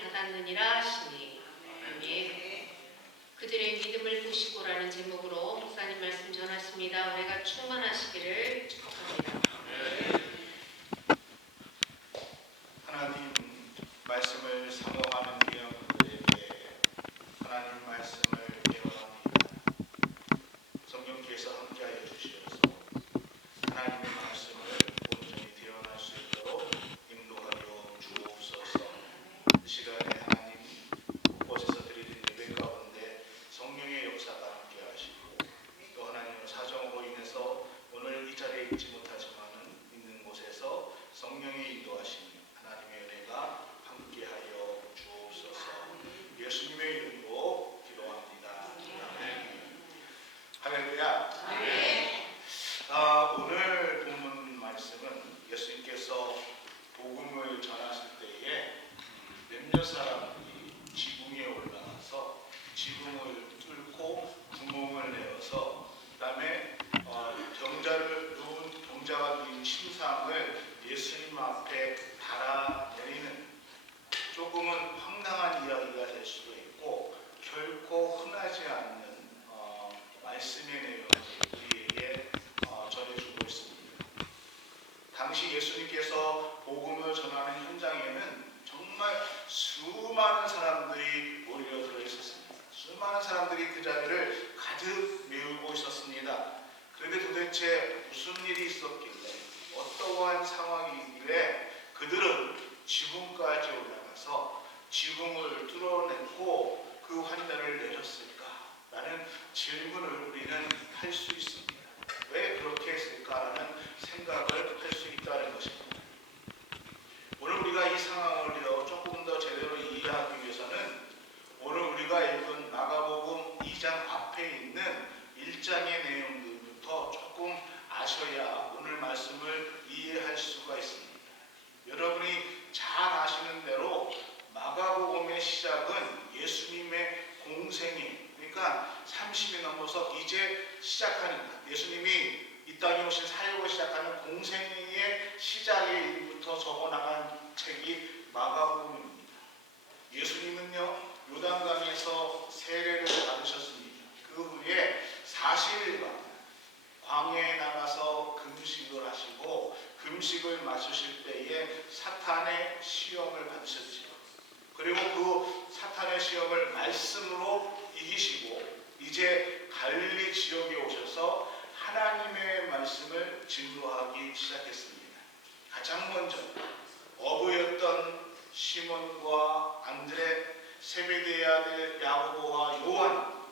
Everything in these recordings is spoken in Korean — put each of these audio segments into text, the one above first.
구원을 받았느니라 하시니. 아멘. 그들의 믿음을 보시고라는 제목으로 목사님 말씀 전하십니다. 은혜가 충만하시기를 축복합니다. 하나님 말씀을 사모하는 귀한분들에게 하나님 말씀을 예언합니다. 성령께서 함께하여 주시어서 하나님의 말씀을 온전히 대언할 수 있도록 인도하여 주옵소서. 이 시간에 하나님 곳곳에서 드리는 예배 가운데 성령의 역사가 함께하시고 또 하나님의 사정으로 인해서 오늘 이 자리에 있지 못하지만은 있는 곳에서 성령의 인도하심이 하나님의 은혜가 함께하여 주옵소서. 예수님의 이름으로 기도합니다. 아멘. 할렐루야. 아멘. 오늘 본문 말씀은 예수님께서 복음을 전하실 때에 몇몇 사람들이 지붕에 올라가서 지붕을 뚫고 구멍을 내어서 그다음에 병자를 누운 병자가 누인 침상을 예수님 앞에 달아내리는 조금은 황당한 이야기가 될 수도 있고 결코 흔하지 않는 말씀의 내용을 우리에게 전해주고 있습니다. 당시 예수님께서 복음을 전하는 현장에는 정말 수많은 사람들이 몰려들어 있었습니다. 수많은 사람들이 그 자리를 가득 메우고 있었습니다. 그런데 도대체 무슨 일이 있었길래 어떠한 상황이길래 그들은 지붕까지 올라가서 지붕을 뚫어내고 그 환자를 내렸을까라는 질문을 우리는 할 수 있습니다. 왜 그렇게 했을까라는 생각을 할 수 있다는 것입니다. 오늘 우리가 이 상황을 조금 더 제대로 이해하기 위해서는 오늘 우리가 읽은 마가복음 2장 앞에 있는 1장의 내용들부터 조금 아셔야 오늘 말씀을 이해할 수가 있습니다. 여러분이 잘 아시는 대로 마가복음의 시작은 예수님의 공생이, 그러니까 30이 넘어서 이제 시작하는, 예수님이 이 땅에 오신 사역을 시작하는 공생의 시작의 일부터 적어나간 책이 마가복음입니다. 예수님은요 요단강에서 세례를 받으셨습니다. 그 후에 40일간 광야에 나가서 금식을 하시고 금식을 마치실 때에 사탄의 시험을 받으셨지요. 그리고 그 사탄의 시험을 말씀으로 이기시고 이제 갈릴리 지역에 오셔서 하나님의 말씀을 진도하기 시작했습니다. 가장 먼저 어부였던 시몬과 안드레, 세베대의 아들 야고보와 요한,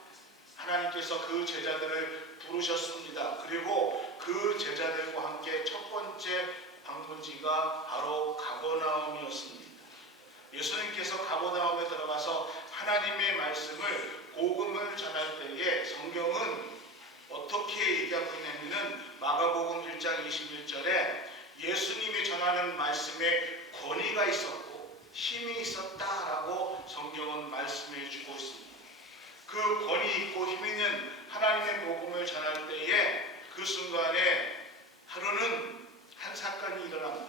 하나님께서 그 제자들을 부르셨습니다. 그리고 그 제자들과 함께 첫 번째 방문지가 바로 가버나움이었습니다. 예수님께서 가버나움에 들어가서 하나님의 말씀을 복음을 전할 때에 성경은 어떻게 얘기하고 있냐면 마가복음 1장 21절에 예수님이 전하는 말씀에 권위가 있었고 힘이 있었다라고 성경은 말씀해 주고 있습니다. 그 권위 있고 힘 있는 하나님의 복음을 전할 때에 그 순간에 하루는 한 사건이 일어납니다.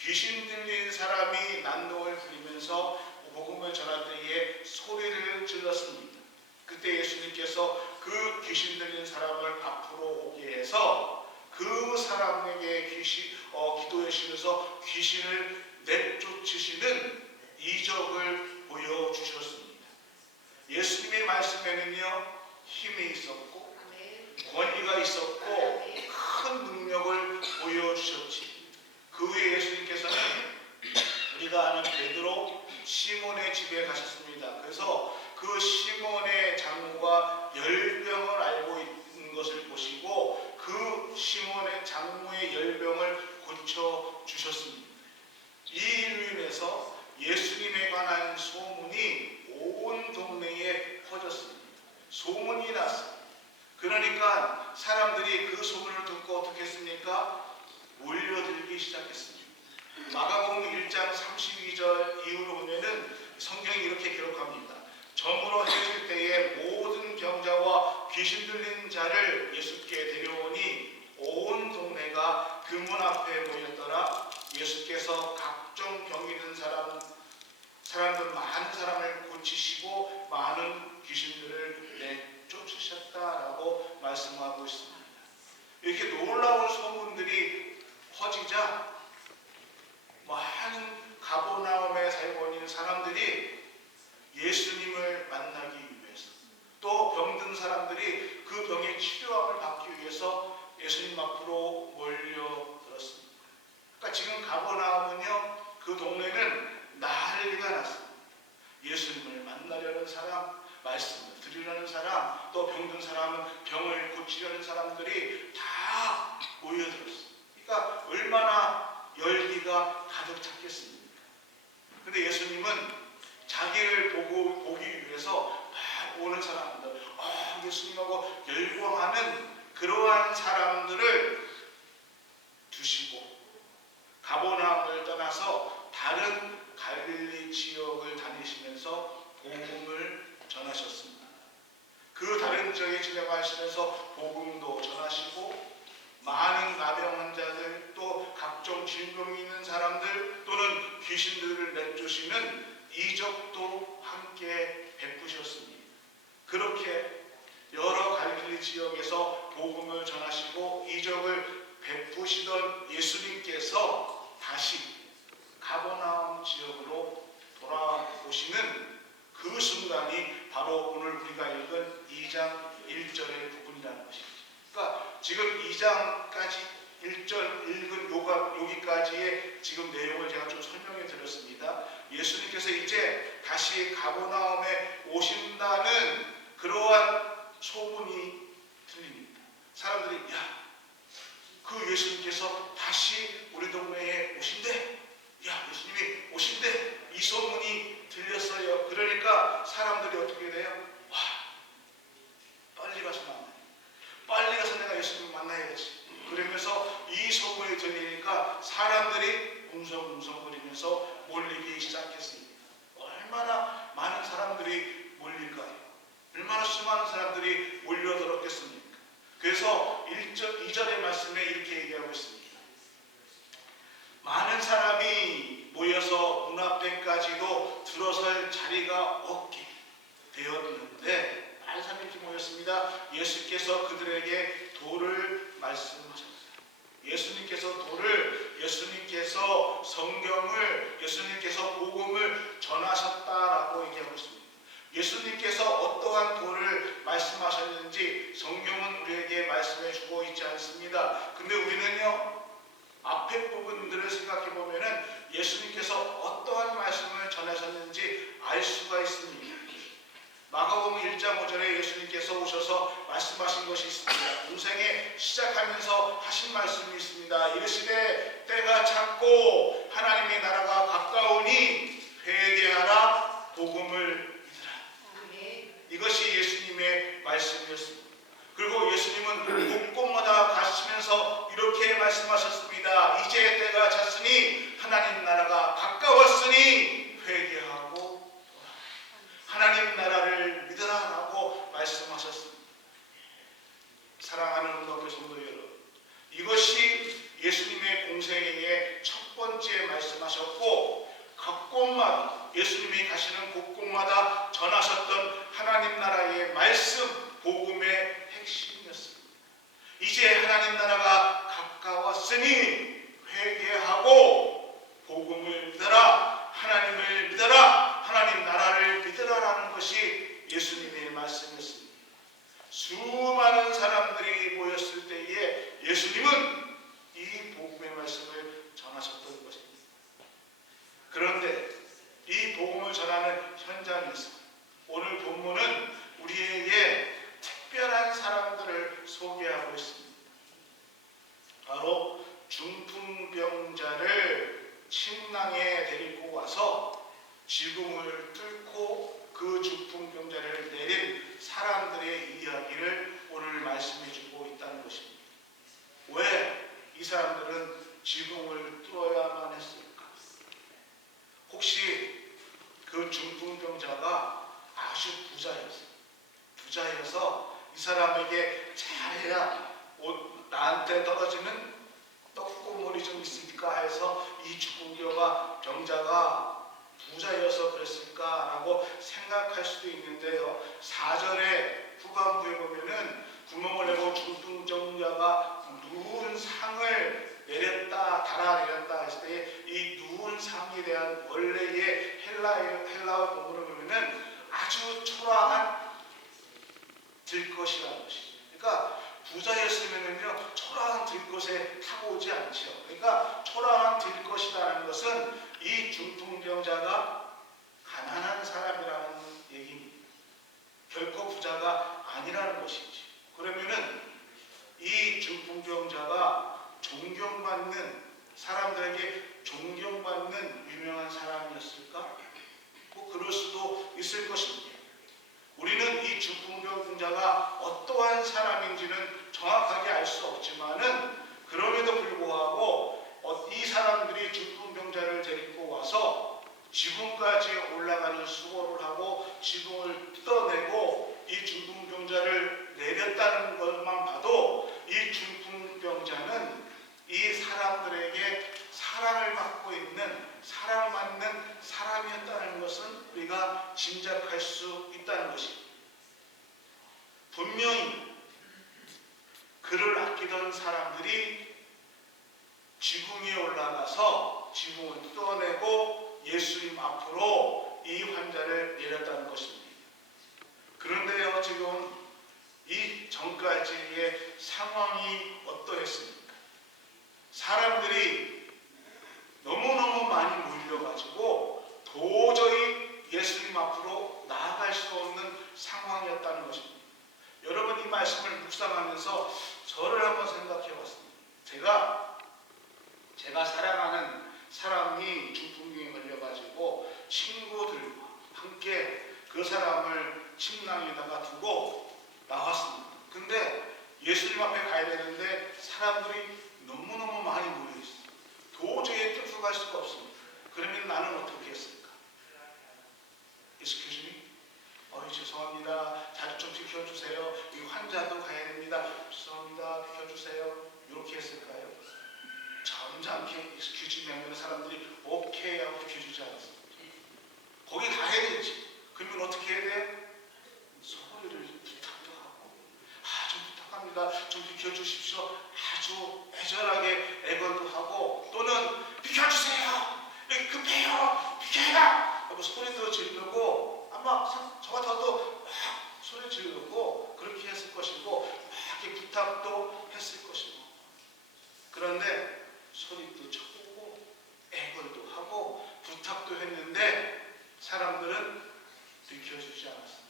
귀신 들린 사람이 난동을 부리면서 복음을 전할 때에 소리를 질렀습니다. 그때 예수님께서 그 귀신 들린 사람을 앞으로 오게 해서 그 사람에게 기도해 주시면서 귀신을 내쫓으시는 이적을 보여주셨습니다. 예수님의 말씀에는요 힘이 있었고 권위가 있었고 큰 능력을 보여주셨지. 그 후에 예수님께서는 우리가 아는 베드로, 시몬의 집에 가셨습니다. 그래서 그 시몬의 장모가 열병을 앓고 있는 것을 보시고 그 시몬의 장모의 열병을 고쳐주셨습니다. 이 일로 인해서 예수님에 관한 소문이 온 동네에 퍼졌습니다. 소문이 났습니다. 그러니까 사람들이 그 소문을 듣고 어떻게 했습니까? 몰려들기 시작했습니다. 마가복음 1장 32절 이후로 보면은 성경이 이렇게 기록합니다. 저물어 해질 때에 모든 병자와 귀신 들린 자를 예수께 데려오니 온 동네가 그 문 앞에 모였더라. 예수께서 각종 병이 든 사람들 많은 귀신들을 내쫓으셨다라고 말씀하고 있습니다. 이렇게 놀라운 소문들이 퍼지자 많은 가버나움에 살고 있는 사람들이 예수님을 만나기 위해서, 또 병든 사람들이 그 병의 치료함을 받기 위해서 예수님 앞으로 몰려들었습니다. 그러니까 지금 가버나움은요, 그 동네는 난리가 났습니다. 예수님을 만나려는 사람, 말씀을 들으려는 사람, 또 병든 사람은 병을 고치려는 사람들이 다 모여들었습니다. 그러니까 얼마나 열기가 가득 찼겠습니까? 근데 예수님은 자기를 보기 위해서 막 오는 사람들, 예수님하고 열광하는 그러한 사람들을 두시고 가버나움을 떠나서 다른 갈릴리 지역을 다니시면서 복음을 전하셨습니다. 그 다른 지역에 지나가시면서 복음도 전하시고 많은 나병 환자들, 또 각종 질병이 있는 사람들, 또는 귀신들을 내쫓으시는 이적도 함께 베푸셨습니다. 그렇게 여러 갈릴리 지역에서 복음을 전하시고 이적을 베푸시던 예수님께서 다시 가버나움 지역으로 돌아오시는 그 순간이 바로 오늘 우리가 읽은 2장 1절의 부분이라는 것입니다. 그러니까 지금 2장까지 1절 읽은 여기까지의 지금 내용을 제가 좀 설명해 드렸습니다. 예수님께서 이제 다시 가버나움에 오신다는 그러한 소문이 들립니다. 사람들이 그 예수님께서 다시 우리 동네에 오신대, 예수님이 오신대, 이 소문이 들렸어요. 그러니까 사람들이 어떻게 돼요? 빨리 가서 만나요. 빨리 가서 내가 예수님을 만나야지. 그러면서 이 소문이 들리니까 사람들이 웅성웅성거리면서 몰리기 시작했습니다. 얼마나 많은 사람들이 몰릴까요? 얼마나 수많은 사람들이 몰려들었겠습니까? 그래서 2절의 말씀에 이렇게 얘기하고 있습니다. 많은 사람이 모여서 문 앞에까지도 들어설 자리가 없게 되었는데, 많은 사람이 이렇게 모였습니다. 예수께서 그들에게 도를 말씀하셨어요. 예수님께서 성경을, 예수님께서 복음을 전하셨다라고 얘기하고 있습니다. 예수님께서 어떠한 도를 말씀하셨는지 성경은 우리에게 말씀해 주고 있지 않습니다. 근데 우리는요, 앞에 부분들을 생각해 보면은 예수님께서 어떠한 말씀을 전하셨는지 알 수가 있습니다. 마가복음 1장 5절에 예수님께서 오셔서 말씀하신 것이 있습니다. 공생에 시작하면서 하신 말씀이 있습니다. 이르시되 때가 찼고 하나님의 나라가 가까우니 회개하라, 복음을 믿으라. 이것이 예수님의 말씀이었습니다. 그리고 예수님은 곳곳마다 가시면서 이렇게 말씀하셨습니다. 이제 때가 찼으니 하나님 나라가 가까웠으니 회개하고 하나님 나라를 믿으라라고 말씀하셨습니다. 사랑하는 음악교 성도 여러분, 이것이 예수님의 공생애의 첫 번째 말씀하셨고, 곳곳마다 예수님이 가시는 곳곳마다 전하셨던 하나님 나라의 말씀, 복음의 핵심이었습니다. 이제 하나님 나라가 가까웠으니 회개하고 복음을 믿어라, 하나님을 믿어라, 하나님 나라를 믿으라라는 것이 예수님의 말씀이었습니다. 수많은 사람들이 모였을 때에 예수님은 이 복음의 말씀을 전하셨던 것입니다. 그런데 이 복음을 전하는 현장에서 오늘 본문은 우리에게 특별한 사람들을 소개하고 있습니다. 바로 중풍병자를 침낭에 데리고 와서 지붕을 뚫고 그 중풍병자를 내린 사람들의 이야기를 오늘 말씀해 주고 있다는 것입니다. 왜 이 사람들은 지붕을 뚫어야만 했을까? 혹시 그 중풍병자가 아주 부자여서 이 사람에게 잘해야 나한테 떨어지는 떡고물이 좀 있으니까 해서 이 중풍병자가 부자여서 그랬을까라고 생각 생각할 수도 있는데요. 4절의 후반부에 보면은 구멍을 내고 중풍병자가 누운 상을 내렸다 달아내렸다 했을 때 이 누운 상에 대한 원래의 헬라어 본문을 보면은 아주 초라한 들것이라는 것이죠. 그러니까 부자였으면은요 초라한 들것에 타고 오지 않죠. 그러니까 초라한 들것이라는 것은 이 중풍병자가 가난한 사람이라는 얘기입니다. 결코 부자가 아니라는 것이지. 그러면은 이 중풍병자가 존경받는 사람들에게 존경받는 유명한 사람이었을까? 뭐 그럴 수도 있을 것입니다. 우리는 이 중풍병자가 어떠한 사람인지는 정확하게 알 수 없지만은 그럼에도 불구하고 이 사람들이 중풍병자를 데리고 와서 지붕까지 올라가는 수고를 하고 지붕을 뜯어내고 이 중풍병자를 내렸다는 것만 봐도 이 중풍병자는 이 사람들에게 사랑을 받고 있는 사랑받는 사람이었다는 것은 우리가 짐작할 수 있다는 것입니다. 분명히 그를 아끼던 사람들이 지붕에 올라가서 지붕을 뜯어내고 예수님 앞으로 이 환자를 내렸다는 것입니다. 그런데요, 지금 이 전까지의 상황이 어떠했습니까? 사람들이 너무너무 많이 몰려가지고 도저히 예수님 앞으로 나아갈 수 없는 상황이었다는 것입니다. 여러분, 이 말씀을 묵상하면서 저를 한번 생각해 봤습니다. 제가 사랑하는 사람이 중풍병에 걸려가지고 친구들과 함께 그 사람을 침낭에다가 두고 나왔습니다. 근데 예수님 앞에 가야 되는데 사람들이 너무너무 많이 모여있어요. 도저히 뚫고 갈 수가 없습니다. 그러면 나는 어떻게 했을까? Excuse me? 죄송합니다. 자리 좀 비켜주세요. 이 환자도 가야 됩니다. 죄송합니다. 비켜주세요. 이렇게 했을까요? 점잖게 excuse me 하면 사람들이 오케이 하고 비켜주지 않았습니다. 거기 가야 되지. 그러면 어떻게 해야 돼요? 소리를 부탁도 하고 좀 부탁합니다. 좀 비켜주십시오. 아주 애절하게 애걸도 하고 또는 비켜주세요. 여기 급해요. 비켜라. 하고 소리도 지르고 아마 저 같아도 막 소리 지르고 그렇게 했을 것이고 막 이렇게 부탁도 했을 것이고 그런데 소리도 쳐보고 애걸도 하고 부탁도 했는데 사람들은 비켜주지 않았습니다.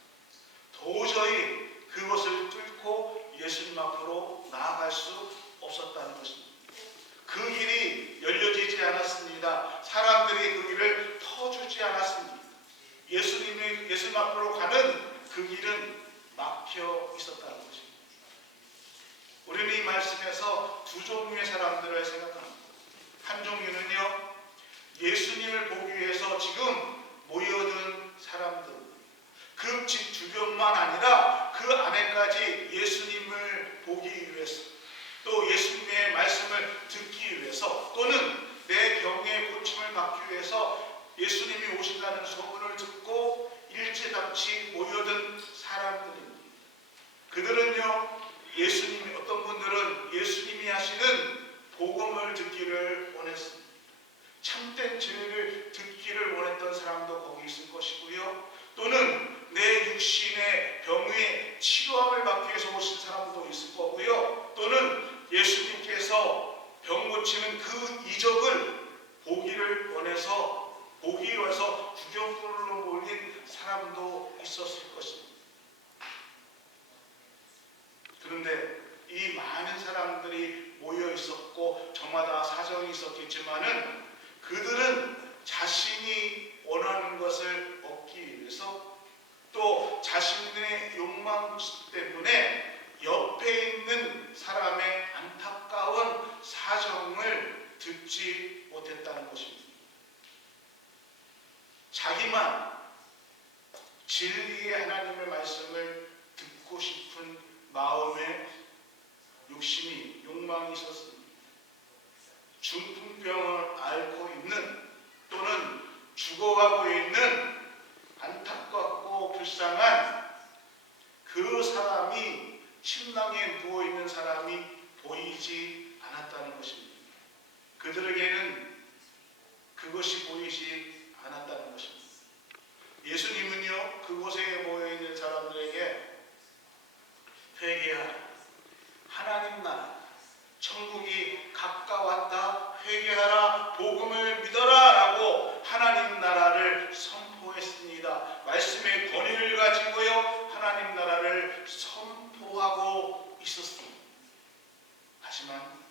도저히 그것을 뚫고 예수님 앞으로 나아갈 수 없었다는 것입니다. 그 길이 열려지지 않았습니다. 사람들이 그 길을 터주지 않았습니다. 예수님 앞으로 가는 그 길은 막혀 있었다는 것입니다. 우리는 이 말씀에서 두 종류의 사람들을 생각합니다. 한 종류는요, 예수님을 보기 위해서 지금 모여든 사람들, 그 집 주변만 아니라 그 안에까지 예수님을 보기 위해서 또 예수님의 말씀을 듣기 위해서 또는 내 병의 고침을 받기 위해서 예수님이 오신다는 소문을 듣고 일찌감치 모여든 사람들입니다. 그들은요, 어떤 분들은 예수님이 하시는 복음을 듣기를 원했습니다. 참된 진리를 듣기를 원했던 사람도 거기 있을 것이고요. 또는 내 육신의 병의 치료함을 받기 위해서 오신 사람도 있을 거고요. 또는 예수님께서 병 고치는 그 이적을 보기를 원해서 보기 위해서 구경꾼으로 몰린 사람도 있었을 것입니다. 그런데 이 많은 사람들이 모여 있었고 저마다 사정이 있었겠지만은 그들은 자신이 원하는 것을 얻기 위해서 또 자신의 욕망 때문에 옆에 있는 사람의 안타까운 사정을 듣지 못했다는 것입니다. 자기만 진리의 하나님의 말씀을 듣고 싶은 마음에 욕망이 있었습니다. 중풍병을 앓고 있는 또는 죽어가고 있는 안타깝고 예수님이요 그곳에 모여있는 사람들에게 회개하라, 하나님 나라 천국이 가까웠다, 회개하라, 복음을 믿어라 라고 하나님 나라를 선포했습니다. 말씀의 권위를 가지고요 하나님 나라를 선포하고 있었습니다. 하지만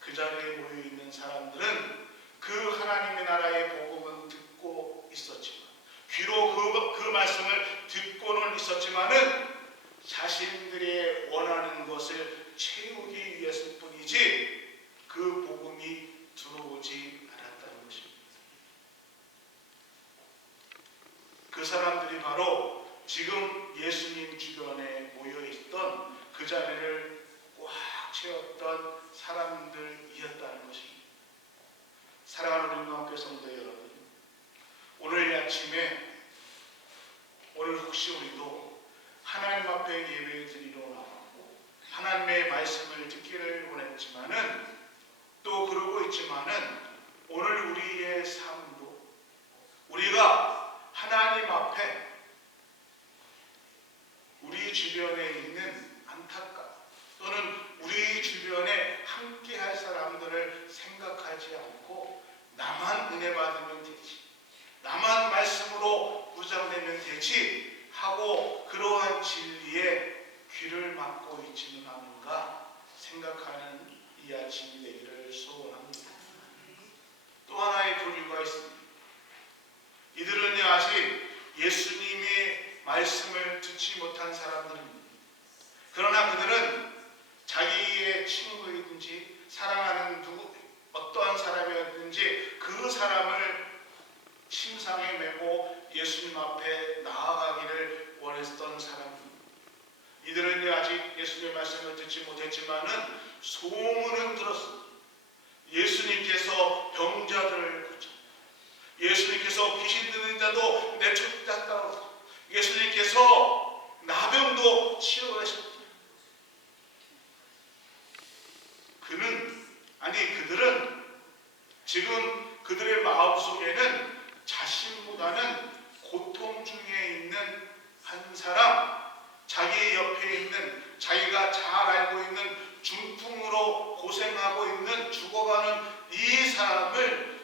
그 자리에 모여있는 사람들은 그 하나님의 나라의 복음은 듣고 있었지만, 귀로 그 말씀을 듣고는 있었지만은 자신들의 원하는 것을 채우기 위해서일 뿐이지 그 복음이 들어오지 않았다는 것입니다. 그 사람들이 바로 지금 예수님 주변에 모여있던 그 자리를 꽉 채웠던 사람들이었다는 것입니다. 사랑하는 우리 교회 성도 여러분, 오늘 아침에 오늘 혹시 우리도 하나님 앞에 예배 드리러 나왔고 하나님의 말씀을 듣기를 원했지만은 또 그러고 있지만은 오늘 우리의 삶도 우리가 하나님 앞에 우리 주변에 있는 안타까움 또는 우리 주변에 함께 할 사람들을 생각하지 않고 나만 은혜 받으면 되지, 나만 말씀으로 무장되면 되지 하고 그러한 진리에 귀를 막고 있지는 않은가 생각하는 이 아침이 되기를 소원합니다. 또 하나의 부류가 있습니다. 이들은요 아직 예수님의 말씀을 듣지 못한 사람들입니다. 그러나 그들은 자기의 친구이든지 사랑하는 어떠한 사람이었든지 그 사람을 침상에 메고 예수님 앞에 나아가기를 원했던 사람입니다. 이들은 아직 예수님의 말씀을 듣지 못했지만은 소문은 들었습니다. 예수님께서 병자들을 고쳐, 예수님께서 귀신 들린 자도 내쫓았다고, 예수님께서 나병도 치료하셨다. 그들은 지금 그들의 마음속에는 자신보다는 고통 중에 있는 한 사람, 자기 옆에 있는 자기가 잘 알고 있는 중풍으로 고생하고 있는 죽어가는 이 사람을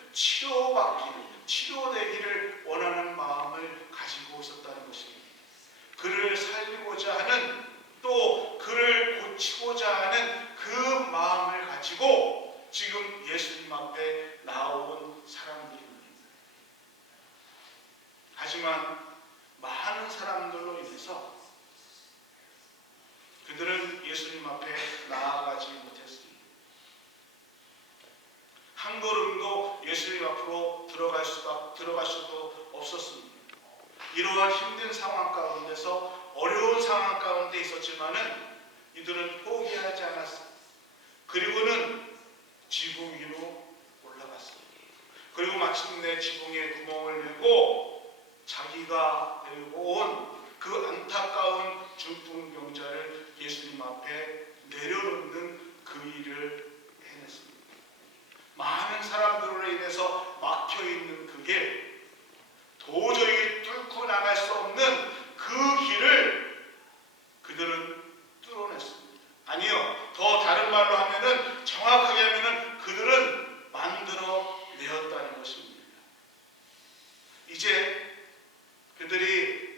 치료되기를 원하는 마음을 가지고 있었다는 것입니다. 그를 살리고자 하는 또 그를 고치고자 하는 그 마음을 가지고 지금 예수님 앞에 나온 사람들입니다. 하지만 많은 사람들로 인해서 그들은 예수님 앞에 나아가지 못했습니다. 한 걸음도 예수님 앞으로 들어갈 수도 없었습니다. 이러한 힘든 상황 가운데서 어려운 상황 가운데 있었지만은 이들은 포기하지 않았습니다. 그리고는 지붕 위로 올라갔습니다. 그리고 마침내 지붕에 구멍을 내고 자기가 들고 온 그 안타까운 중풍병자를 예수님 앞에 내려놓는 그 일을 해냈습니다. 많은 사람들로 인해서 막혀있는 그 길, 도저히 뚫고 나갈 수 없는 그 길을 그들은 뚫어냈습니다. 아니요, 더 다른 말로 하면은, 정확하게 하면은 그들은 만들어내었다는 것입니다. 이제 그들이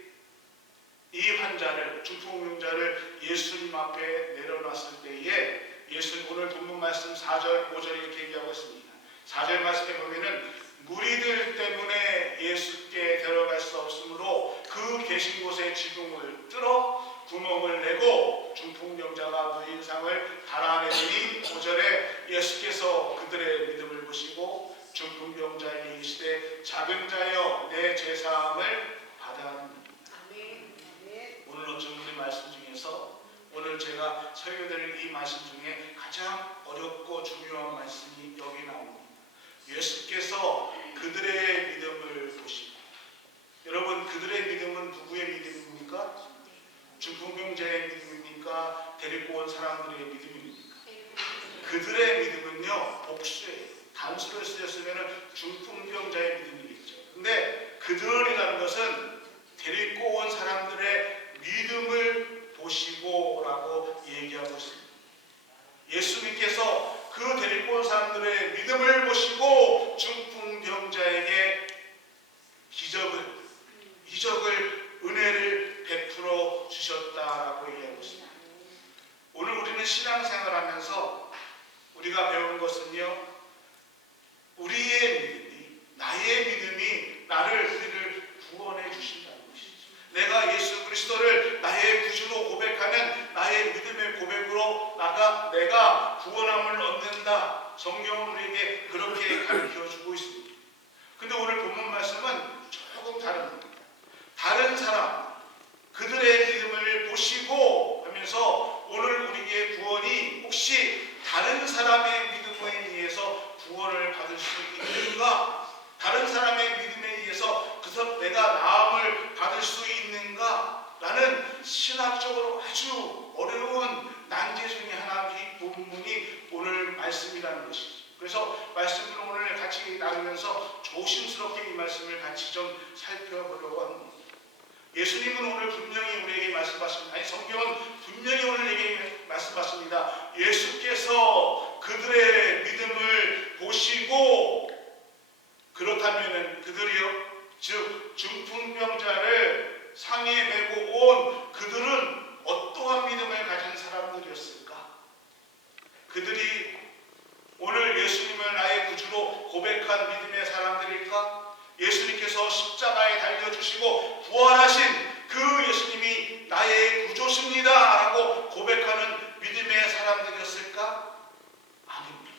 이 환자를, 중풍병자를 예수님 앞에 내려놨을 때에 예수님 오늘 본문 말씀 4절, 5절 이렇게 얘기하고 있습니다. 4절 말씀에 보면은 무리들 때문에 예수께 데려갈 수 없으므로 그 계신 곳에 지붕을 뚫어 구멍을 내고 중풍병자가 누인 상을 달아내더니 5절에 예수께서 그들의 믿음을 보시고 중풍병자에게 이르시되 작은 자여 내 죄사함을 받아라. 오늘 어쩌면 우리 말씀 중에서 오늘 제가 설교드릴 이 말씀 중에 가장 어렵고 중요한 말씀이 여기 나옵니다. 예수께서 그들의 믿음을 보시고, 여러분 그들의 믿음은 누구의 믿음입니까? 중풍병자의 믿음입니까? 데리고 온 사람들의 믿음입니까? 그들의 믿음은요 복수예요. 단수를 쓰였으면 중풍병자의 믿음이겠죠. 근데 그들이라는 것은 기적을 은혜를 베풀어 주셨다라고 얘기하고 있습니다. 오늘 우리는 신앙생활하면서 우리가 배운 것은요, 우리의 믿음이, 나의 믿음이 우리를 구원해 주신다는 것이죠. 내가 예수 그리스도를 나의 구주로 고백하는 나의 믿음의 고백으로 내가 구원함을 얻는다. 성경은 우리에게 그렇게 가르쳐 주고 있습니다. 근데 오늘 본문 말씀은 조금 다릅니다. 다른 사람, 그들의 믿음을 보시고 하면서 오늘 우리의 구원이 혹시 다른 사람의 믿음에 의해서 구원을 받을 수 있는가? 다른 사람의 믿음에 의해서 그래서 내가 나음을 받을 수 있는가? 라는 신학적으로 아주 어려운 난제 중에 하나 이 본문이 오늘 말씀이라는 것이죠. 그래서 말씀을 오늘 같이 나누면서 조심스럽게 이 말씀을 같이 좀 살펴보려고 합니다. 예수님은 오늘 분명히 우리에게 말씀하십니다. 성경은 분명히 오늘 우리에게 말씀하십니다. 예수께서 그들의 믿음을 보시고 그렇다면 그들이요, 즉 중풍병자를 상에 메고 온 그들은 어떠한 믿음을 가진 사람들이었을까? 그들이 오늘 예수님을 나의 구주로 고백한 믿음의 사람들일까? 예수님께서 십자가에 달려주시고 부활하신 그 예수님이 나의 구주십니다 라고 고백하는 믿음의 사람들이었을까? 아닙니다.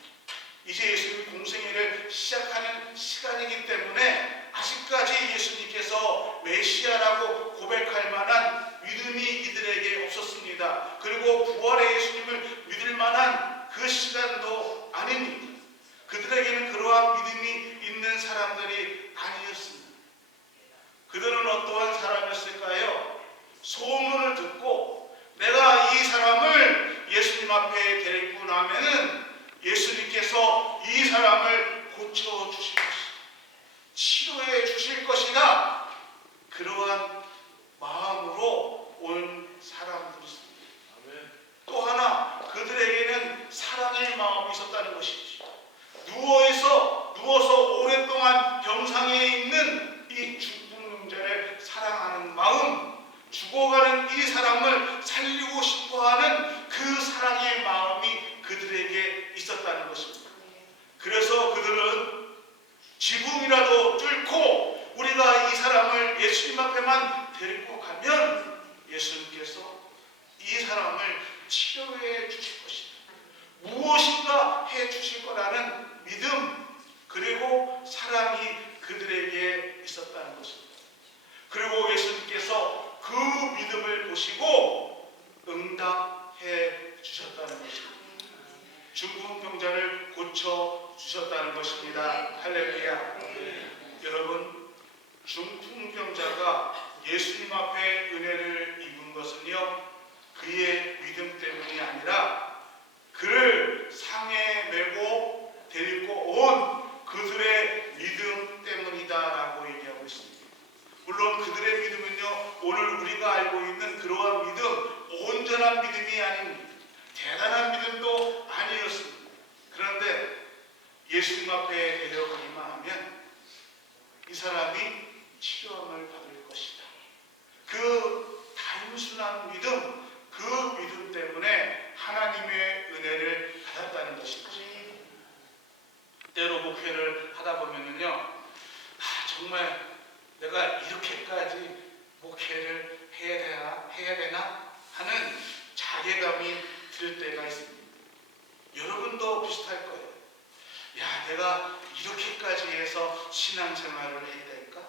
이제 예수님이 공생애를 시작하는 시간이기 때문에 아직까지 예수님께서 메시아라고 고백할 만한 믿음이 이들에게 없었습니다. 그리고 부활의 예수님을 믿을 만한 그 시간도 아닙니다. 그들에게는 그러한 믿음이 있는 사람들이 아니었습니다. 그들은 어떠한 사람이었을까요? 소문을 듣고 내가 이 사람을 예수님 앞에 데리고 나면은 예수님께서 이 사람을 고쳐주실 것이다, 치료해 주실 것이다, 그러한 마음으로 온 사람들이었습니다. 또 하나 그들에게는 사랑의 마음이 있었다는 것이죠. 누워서 오랫동안 병상에 있는 이 중풍병자를 사랑하는 마음, 죽어가는 이 사람을 살리고 싶어하는 그 사랑의 마음이 그들에게 있었다는 것입니다. 그래서 그들은 지붕이라도 뚫고 우리가 이 사람을 예수님 앞에만 데리고 가면 예수님께서 이 사람을 치료해 주실 것이다, 무엇인가 해 주실 거라는 믿음, 그리고 사랑이 그들에게 있었다는 것입니다. 그리고 예수님께서 그 믿음을 보시고 응답해 주셨다는 것입니다. 중풍병자를 고쳐 주셨다는 것입니다. 할렐루야. 여러분, 중풍병자가 예수님 앞에 은혜를 입은 것은요, 그의 믿음 때문이 아니라 그를 상에 메고 데리고 온 그들의 믿음 때문이다라고 얘기하고 있습니다. 물론 그들의 믿음은요, 오늘 우리가 알고 있는 그러한 믿음, 온전한 믿음이 아닙니다. 대단한 믿음도 아니었습니다. 그런데 예수님 앞에 데려가기만 하면 이 사람이 치료함을 받을 것이다. 그 단순한 믿음, 그 믿음 때문에 하나님의 은혜를 받았다는 것입니다. 때로 목회를 하다 보면요, 정말 내가 이렇게까지 목회를 해야 되나 하는 자괴감이 들 때가 있습니다. 여러분도 비슷할 거예요. 내가 이렇게까지 해서 신앙생활을 해야 될까?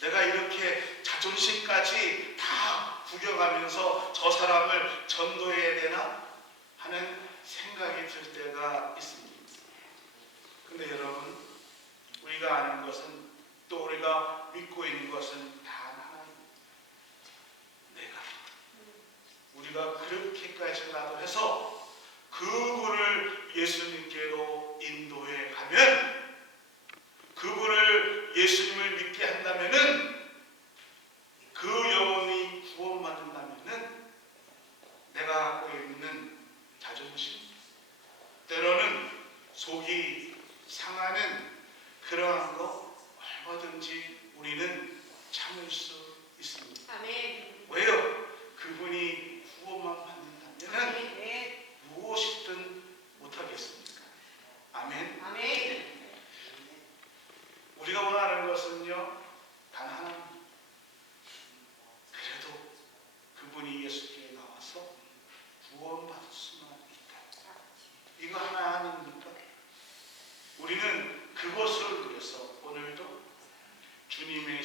내가 이렇게 자존심까지 다 구겨가면서 저 사람을 전도해야 되나? 하는 생각이 들 때가 있습니다. 근데 여러분, 우리가 아는 것은, 또 우리가 믿고 있는 것은 단 하나입니다. 우리가 그렇게까지라도 해서 그분을 예수님께로 인도해 가면, 그분을 예수님을 믿게 한다면은, 그 영혼이 구원받는다면은 내가 갖고 있는 자존심, 때로는 속이 상하는 그러한 거 얼마든지 우리는 참 참을 수 있습니다. 아멘. 왜요? 그분이 구원만 받는다면 아멘. 무엇이든 못하겠습니까? 아멘. 아멘. 우리가 원하는 것은요, 단 하나입니다. 그래도 그분이 예수께 나와서 구원받을 수만 있다. 이거 하나 아닙니까? 우리는 그것을 위해서 오늘도 주님의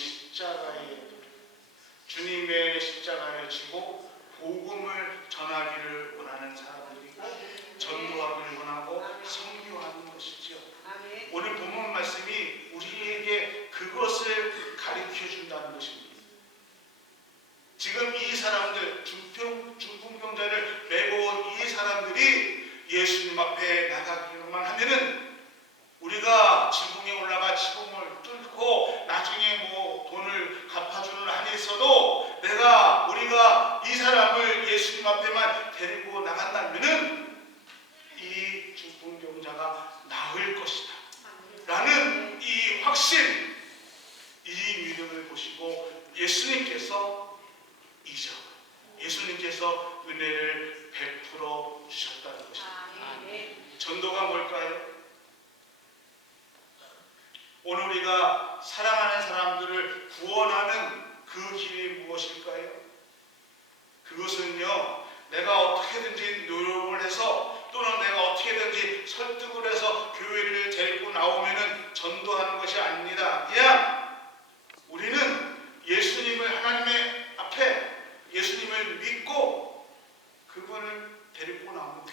십자가를 지고 복음을 전하기를 원하는 사람들이고 전도하기를 원하고 선교하는 것이죠. 아멘. 오늘 본문 말씀이 우리에게 그것을 가르쳐 준다는 것입니다. 지금 이 사람들, 중풍병자를 메고 온 이 사람들이 예수님 앞에 나가기만 하면은 우리가 지붕에 올라가 지붕을 뚫고 나중에 뭐 돈을 갚아주는 한이 있어도 우리가 이 사람을 예수님 앞에만 데리고 나간다면은 이 중풍병자가 나을 것이다 라는 이 확신, 이 믿음을 보시고 예수님께서 은혜를 베풀어 주셨다는 것입니다. 아멘. 전도가 뭘까요? 오늘 우리가 사랑하는 사람들을 구원하는 그 길이 무엇일까요? 그것은요, 내가 어떻게든지 노력을 해서 또는 내가 어떻게든지 설득을 해서 교회를 데리고 나오면은 전도하는 것이 아닙니다. 그냥 우리는 예수님을 하나님의 앞에 예수님을 믿고 그분을 데리고 나오면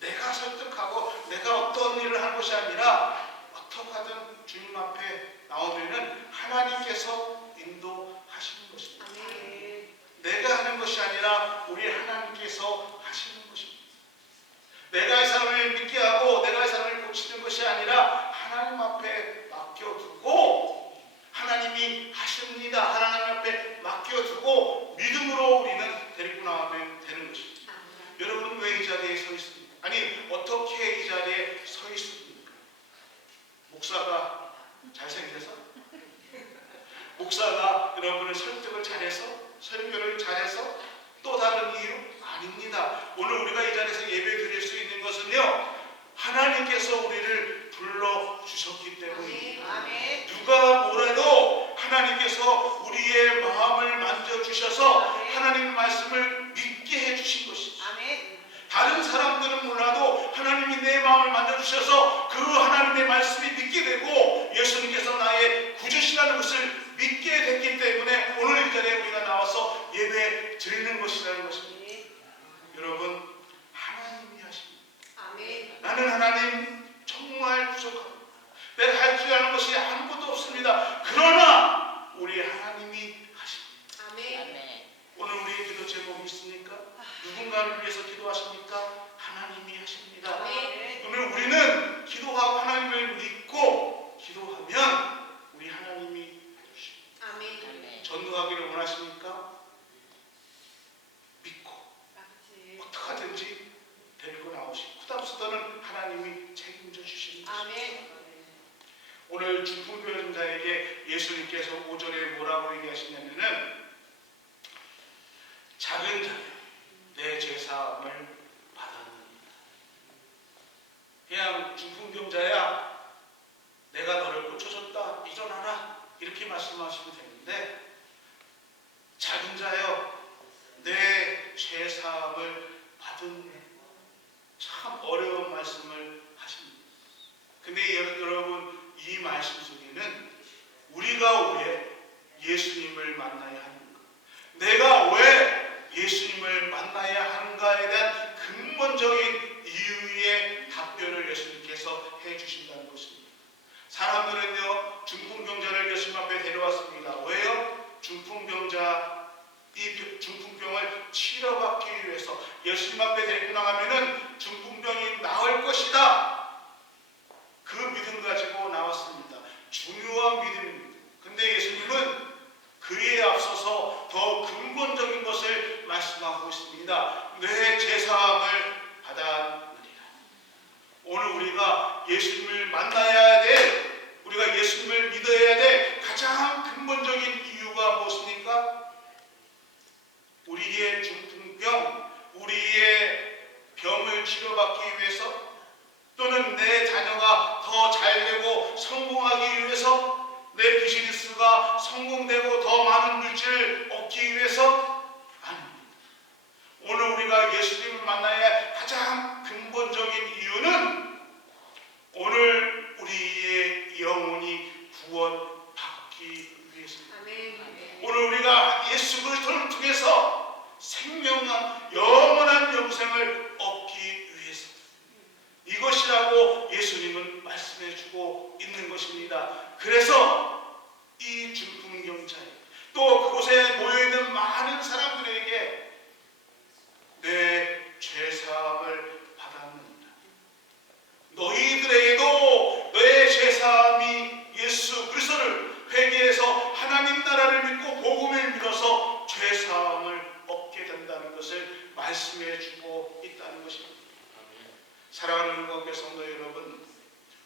내가 설득하고 내가 어떤 일을 한 것이 아니라 어떻게 하든 주님 앞에 나오면은 하나님께서 인도하시는 것입니다. 아멘. 내가 하는 것이 아니라 우리 하나님께서 하시는 것입니다. 내가 이 사람을 믿게 하고 내가 이 사람을 고치는 것이 아니라 하나님 앞에 맡겨두고 하나님이 하십니다. 하나님 앞에 맡겨두고 믿음으로 우리는 데리고 나가면 되는 것입니다. 여러분 왜 이 자리에 서 있습니까? 아니 어떻게 이 자리에 서 있습니까? 목사가 잘생겨서? 목사가 여러분을 설득을 잘해서? 설교를 잘해서? 또 다른 이유? 아닙니다. 오늘 우리가 이 자리에서 예배 드릴 수 있는 것은요, 하나님께서 우리를 불러주셨기 때문입니다. 아멘. 누가 뭐래도 하나님께서 우리의 마음을 만져주셔서 하나님의 말씀을 믿게 해주신 것이죠. 아멘. 다른 사람들은 몰라도 하나님이 내 마음을 만져주셔서 그 하나님의 말씀이 믿게 되고 예수님께서 나의 구주시라는 것을 믿게 됐기 때문에 오늘 이 자리에 우리가 나와서 예배 드리는 것이라는 것입니다. 여러분, 하나님이 하십니다. 아멘. 나는 하나님 정말 부족합니다. 내가 할 줄 아는 것이 아무것도 없습니다. 그러나 우리 하나님이 하십니다. 아멘. 오늘 우리의 기도 제목이 있습니까? 누군가를 위해서 기도하십니까? 하나님이 하십니다. 아멘. 오늘 우리는 기도하고 하나님을 믿고 기도하면 우리 하나님이 해주십니다. 아멘. 전도하기를 원하십니까? 믿고 맞지. 어떻게 하든지 데리고 나오시고 후답수다는 하나님이 책임져 주시는 것입니다. 아멘. 오늘 중풍병자에게 예수님께서 5절에 뭐라고 얘기하시냐면은 작은 자여 내 죄사함을 받았느니라. 그냥 중풍병자야 내가 너를 고쳐줬다 일어나라 이렇게 말씀하시면 되는데 작은 자여 내 죄사함을 받은 참 어려운 말씀을 하십니다. 근데 여러분 이 말씀 속에는 우리가 왜 예수님을 만나야 하는가, 내가 왜 예수님을 만나야 하는가에 대한 근본적인 이유의 답변을 예수님께서 해주신다는 것입니다. 사람들은요 중풍병자를 예수님 앞에 데려왔습니다. 왜요? 이 중풍병을 치료받기 위해서 예수님 앞에 데리고 나가면은 중풍병이 나을 것이다. 그 믿음 가지고 나왔습니다. 중요한 믿음입니다. 근데 예수님은 그에 앞서서 더 근본적인 것을 말씀하고 있습니다. 내 죄사함을 받았느니라. 오늘 우리가 예수님을 만나야 돼, 우리가 예수님을 믿어야 돼. 가장 근본적인 이유가 치료받기 위해서 또는 내 자녀가 더 잘되고 성공하기 위해서 내 비즈니스가 성공되고 더 많은 물질을 얻기 위해서 아닙니다. 오늘 우리가 예수님을 만나야 가장 근본적인 이유는 오늘 우리의 영혼이 구원받기 위해서입니다. 오늘 우리가 예수 그리스도를 통해서 생명한 영원한 영생을 얻기 위해서 이것이라고 예수님은 말씀해주고 있는 것입니다. 그래서 이 중풍경차에 또 그곳에 모여있는 많은 사람들에게 내 죄사함을 받았느니라. 너희들에게도 너의 죄사함이 예수 그리스도를 회개해서 하나님 나라를 믿고 복음을 믿어서 죄사함을 얻게 된다는 것을 말씀해 주고 있다는 것입니다. 사랑하는 관계 성도 여러분,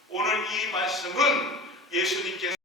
오늘 이 말씀은 예수님께서